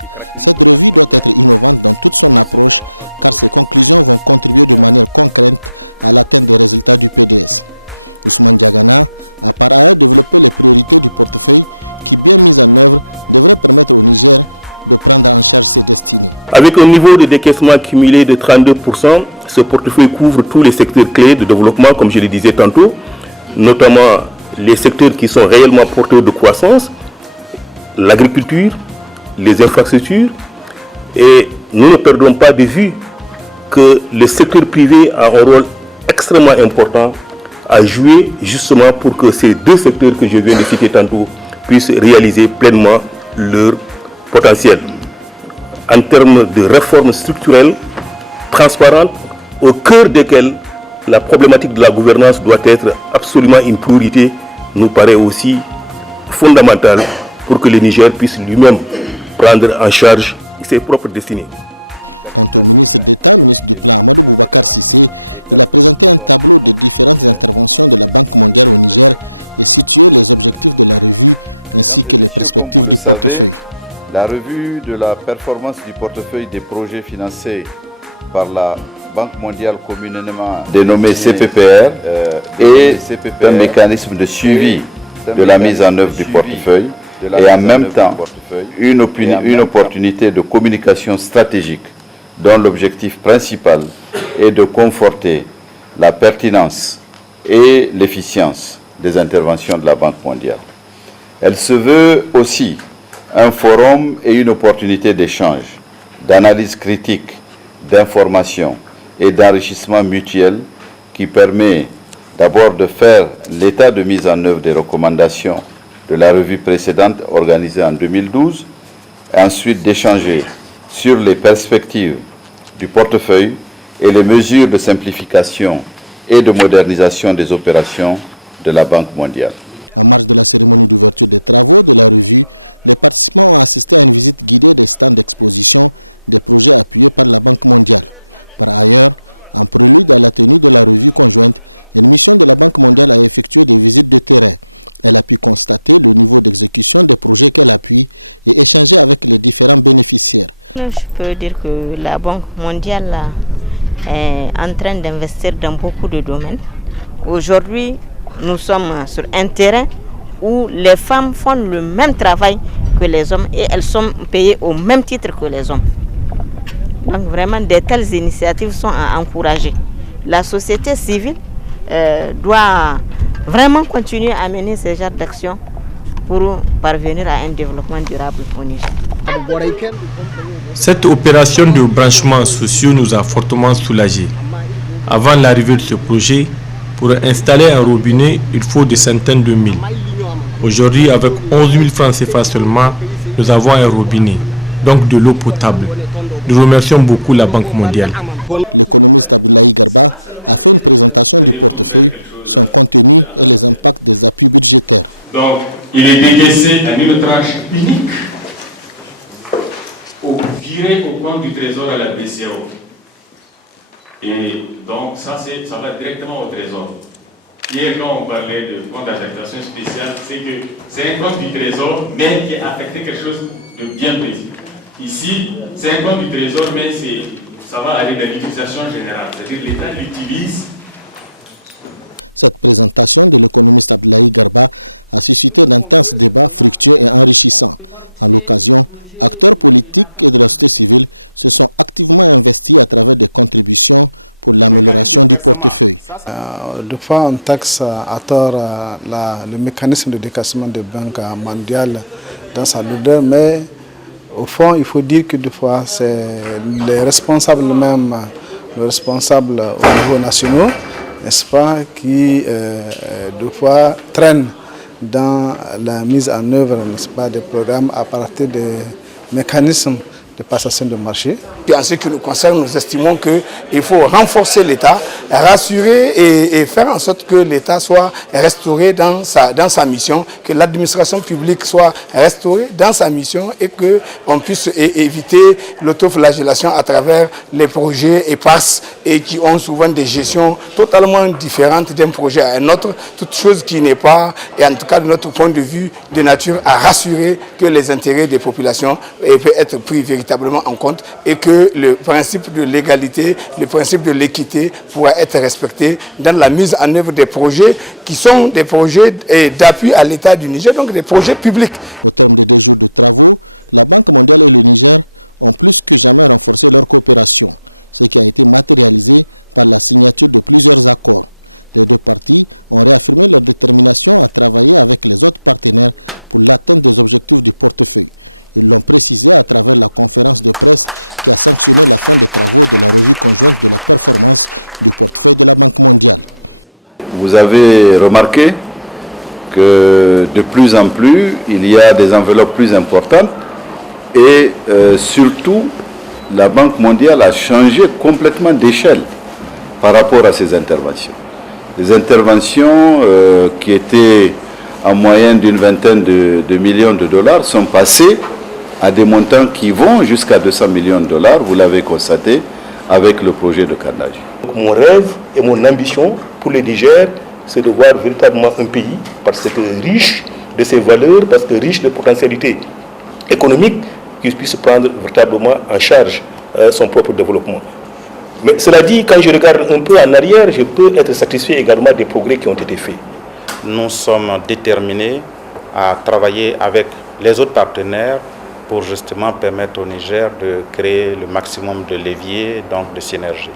qui caractérise le partenariat non seulement entre l'autorité Avec un niveau de décaissement cumulé de 32%, ce portefeuille couvre tous les secteurs clés de développement, comme je le disais tantôt, notamment les secteurs qui sont réellement porteurs de croissance, l'agriculture, les infrastructures, et nous ne perdons pas de vue que le secteur privé a un rôle extrêmement important à jouer justement pour que ces deux secteurs que je viens de citer tantôt puissent réaliser pleinement leur potentiel. En termes de réformes structurelles, transparentes, au cœur desquelles la problématique de la gouvernance doit être absolument une priorité, nous paraît aussi fondamentale pour que le Niger puisse lui-même prendre en charge ses propres destinées. Mesdames et messieurs, comme vous le savez, la revue de la performance du portefeuille des projets financés par la Banque mondiale communément dénommée CPPR est un mécanisme de suivi de la mise en œuvre du portefeuille et en même temps une opportunité de communication stratégique dont l'objectif principal est de conforter la pertinence et l'efficience des interventions de la Banque mondiale. Elle se veut aussi un forum et une opportunité d'échange, d'analyse critique, d'information et d'enrichissement mutuel qui permet d'abord de faire l'état de mise en œuvre des recommandations de la revue précédente organisée en 2012, et ensuite d'échanger sur les perspectives du portefeuille et les mesures de simplification et de modernisation des opérations de la Banque mondiale. Je peux dire que la Banque mondiale est en train d'investir dans beaucoup de domaines. Aujourd'hui, nous sommes sur un terrain où les femmes font le même travail que les hommes et elles sont payées au même titre que les hommes. Donc vraiment, de telles initiatives sont à encourager. La société civile doit vraiment continuer à mener ce genre d'actions pour parvenir à un développement durable au Niger. Cette opération de branchement social nous a fortement soulagés. Avant l'arrivée de ce projet, pour installer un robinet, il faut des centaines de mille. Aujourd'hui, avec 11 000 francs CFA seulement, nous avons un robinet, donc de l'eau potable. Nous remercions beaucoup la Banque mondiale. Donc, il est décaissé en une tranche unique, viré au compte du Trésor à la BCAO. Et donc, ça va directement au Trésor. Hier, quand on parlait de compte d'affectation spéciale, c'est que c'est un compte du Trésor, mais qui est affecté quelque chose de bien précis. Ici, c'est un compte du Trésor, mais ça va aller dans l'utilisation générale. C'est-à-dire que l'État l'utilise. Deux fois on taxe à tort le mécanisme de décaissement de Banque mondiale dans sa lourdeur, mais au fond il faut dire que deux fois c'est les responsables même, le responsable au niveau national, n'est-ce pas, qui deux fois traînent dans la mise en œuvre, n'est-ce pas, des programmes à partir des mécanismes de passation de marché. Et en ce qui nous concerne, nous estimons qu'il faut renforcer l'État, rassurer et faire en sorte que l'État soit restauré dans sa mission, que l'administration publique soit restaurée dans sa mission et qu'on puisse éviter l'autoflagellation à travers les projets éparses et qui ont souvent des gestions totalement différentes d'un projet à un autre, toute chose qui n'est pas, et en tout cas de notre point de vue, de nature à rassurer que les intérêts des populations peuvent être pris véritablement en compte et que le principe de l'égalité, le principe de l'équité pourra être respecté dans la mise en œuvre des projets qui sont des projets d'appui à l'État du Niger, donc des projets publics. Vous avez remarqué que de plus en plus, il y a des enveloppes plus importantes et surtout, la Banque mondiale a changé complètement d'échelle par rapport à ces interventions. Les interventions qui étaient en moyenne d'une vingtaine de millions de dollars sont passées à des montants qui vont jusqu'à 200 millions de dollars, vous l'avez constaté, avec le projet de Kandaji. Mon rêve et mon ambition pour le Niger, c'est de voir véritablement un pays, parce que riche de ses valeurs, parce que riche de potentialités économiques, qui puisse prendre véritablement en charge son propre développement. Mais cela dit, quand je regarde un peu en arrière, je peux être satisfait également des progrès qui ont été faits. Nous sommes déterminés à travailler avec les autres partenaires pour justement permettre au Niger de créer le maximum de leviers, donc de synergie.